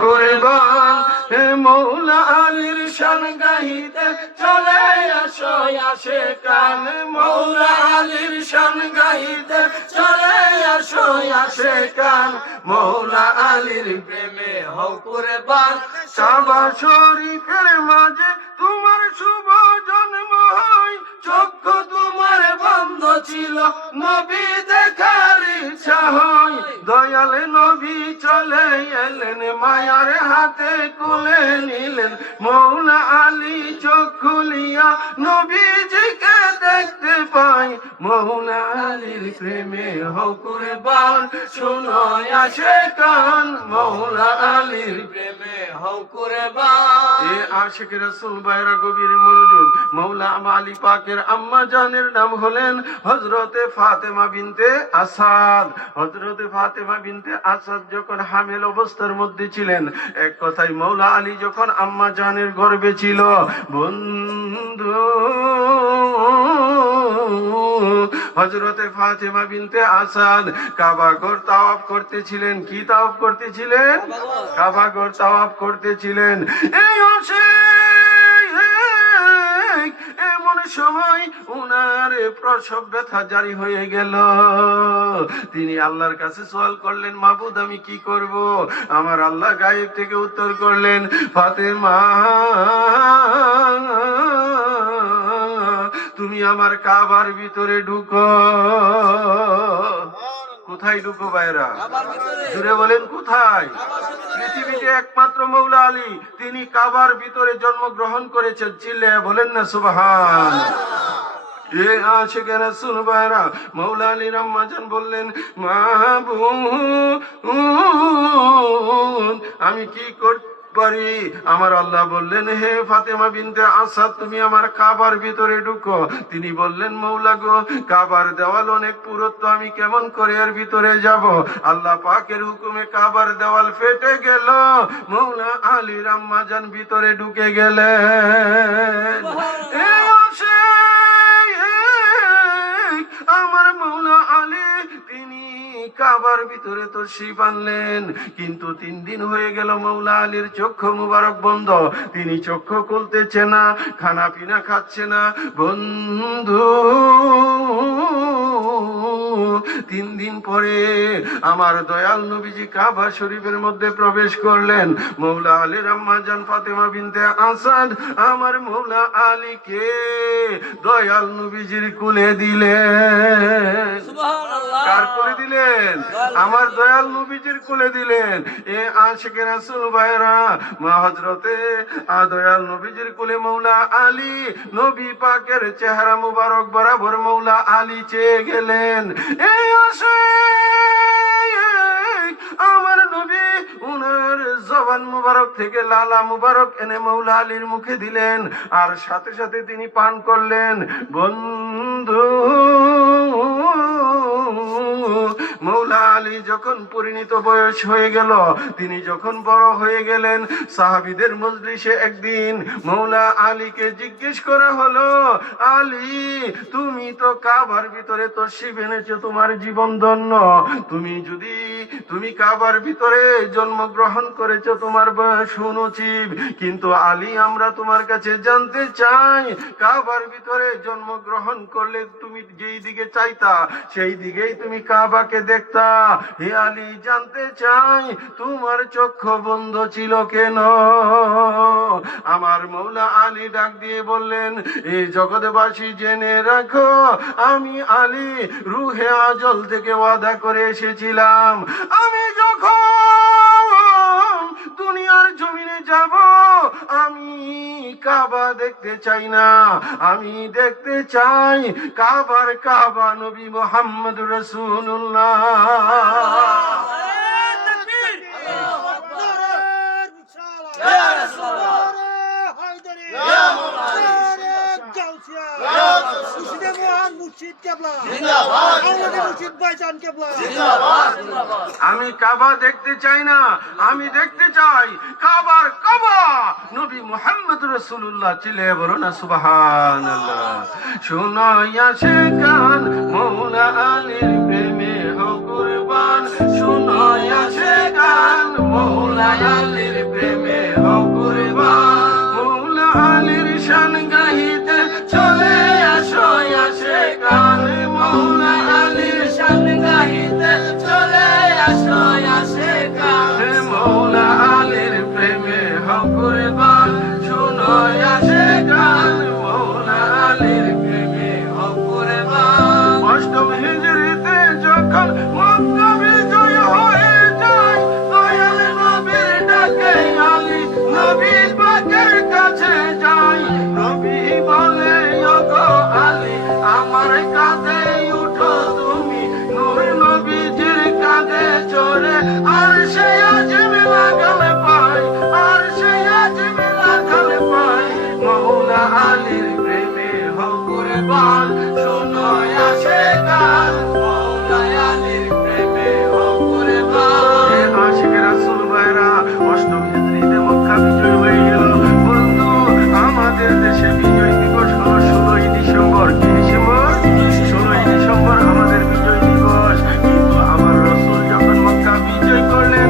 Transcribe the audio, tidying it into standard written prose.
কুরবান মৌলা আলীর শান গাইতে চলে আসো আশিকান, মৌলা আলীর শান গাইতে চলে আসো আশিকান, মৌলা আলীর প্রেমে হও কুরবান। কাবা শরীফের মাঝে তোমার শুভ জন্ম হয়, চক্ষু তোমার বন্ধ ছিল নবী দেখার ইচ্ছা হয়, দয়াল নবী চলে এলেন মায়ার হাতে কোলে নিলেন, মৌলা আলী চোখ খুলিয়া নবীজিকে দেখতে পাই, মৌলা আলীর প্রেমে হও কুরবান। শুনো আশিকান মৌলা আলীর প্রেমে হও কুরবান। এ আশিক রাসূল ভাইরা গভীর মনোযোগ, মৌলা আলী পাকের আম্মা জানের নাম হলেন হযরতে ফাতেমা বিনতে আসাদ। হযরতে ফাতেমা বিনতে আসাদ যখন হামিল অবস্থার মধ্যে ছিলেন, এক কথায় মৌলা আলী যখন আম্মা জানের গর্ভে ছিল, বন্ধু হযরতে ফাতেমা বিনতে আসাদ কাবা ঘর তাওয়াফ করতেছিলেন। কি তাওয়াফ করতেছিলেন? কাবা ঘর তাওয়াফ করতেছিলেন। এই এমন সময় উনার প্রসব ব্যথা জারি হয়ে গেল। তিনি আল্লাহর কাছে সওয়াল করলেন, মাবুদ আমি কি করব? আমার আল্লাহ গায়েব থেকে উত্তর করলেন, ফাতেমা তুমি আমার কাবার ভিতরে ঢুকো। কোথায় ঢুকো ভাইরা? জুড়ে বলেন কোথায়? পৃথিবীতে একমাত্র মৌলা আলী, তিনি কাবার ভিতরে জন্মগ্রহণ করেছেন। চিল্লে বলেন না সুবহান। এ আশিক রাসূল ভাইরা, মৌলা আলীর আম্মা জান বললেন, মাবুদ আমি কি করতে পারি? আমার আল্লাহ বললেন, হে ফাতেমা বিনতে আসাদ তুমি আমার কাবার ভিতরে ঢুকো। তিনি বললেন, মৌলা গো কাবার দেওয়াল অনেক পুরুত্ব, আমি কেমন করে এর ভিতরে যাব? আল্লাহ পাকের হুকুমে কাবার দেওয়াল ফেটে গেল, মৌলা আলীর আম্মা জান ভিতরে ঢুকে গেলেন। আমার মৌলা আলী তিনি কাবার ভিতরে তাশরীফ আনলেন, কিন্তু 3 দিন হয়ে গেল মৌলা আলীর চক্ষু মুবারক বন্ধ, তিনি চক্ষু খুলতেছে না, খানা পিনা খাচ্ছে না। বন্ধু 3 দিন পরে আমার দয়াল নবীজি কাবা শরীফের মধ্যে প্রবেশ করলেন। মৌলা আলীর আম্মা জান ফাতেমা বিনতে আসাদ আমার মৌলা আলীকে দয়াল নবীজির কোলে দিলেন। সুবহানাল্লাহ। কার কোলে দিলেন? আমার দয়াল নবীজির কোলে দিলেন। এ আশিক রাসূল ভাইরা, মা হযরতে দয়াল নবীজির কোলে মৌলা আলী নবী পাকের চেহারা মুবারক বরাবর মৌলা আলী চেয়ে গেলেন। এই আশিক আমার নবী উনার জবান মুবারক থেকে লালা মুবারক এনে মৌলা আলীর মুখে দিলেন, আর সাথে সাথে তিনি পান করলেন। বন্ধু মৌলা আলী যখন পরিণত বয়স হয়ে গেল, তিনি যখন বড় হয়ে গেলেন, সাহাবীদের মজলিসে একদিন মৌলা আলীকে জিজ্ঞেস করা হলো, আলী তুমি তো কাবার ভিতরে তাশরীফ এনেছো, তোমার জীবন ধন্য, তুমি কাবার ভিতরে জন্মগ্রহণ করেছো, তোমার বয়স নচিব, কিন্তু আলী আমরা তোমার কাছে জানতে চাই কাবার ভিতরে জন্মগ্রহণ করলে তুমি যেই দিকে চাইতা সেই দিকেই তুমি কাবাকে দেখতা। হে আলী জানতে চাই তোমার চক্ষু বন্ধ ছিল কেন? আমার মৌলা আলী ডাক দিয়ে বললেন, এই জগৎবাসী জেনে রাখো আমি আলী রুহে আজল থেকে ওয়াদা করে এসেছিলাম, আমি যখন দুনিয়ার জমিনে যাব আমি কাবা দেখতে চাই না, আমি দেখতে চাই কাবার কাবা নবী মুহাম্মদুর রাসূলুল্লাহ। আমি কাবা দেখতে চাই না, আমি দেখতে চাই কাবার কাবা নবী মুহাম্মদ রাসূলুল্লাহ। চিল্লে বলো না সুবহানাল্লাহ। শুনো আশিকান মৌলা আলীর প্রেমে হও কুরবান, শুনো আশিকান মৌলা আলীর অষ্টম হিজরিতে মক্কা বিজয় হয়ে গেল। বন্ধু, আমাদের দেশে বিজয় দিবস হলো 16ই ডিসেম্বর। কি ডিসেম্বর? 16ই ডিসেম্বর আমাদের বিজয় দিবস। কিন্তু আমার রাসূল যখন মক্কা বিজয় করলেন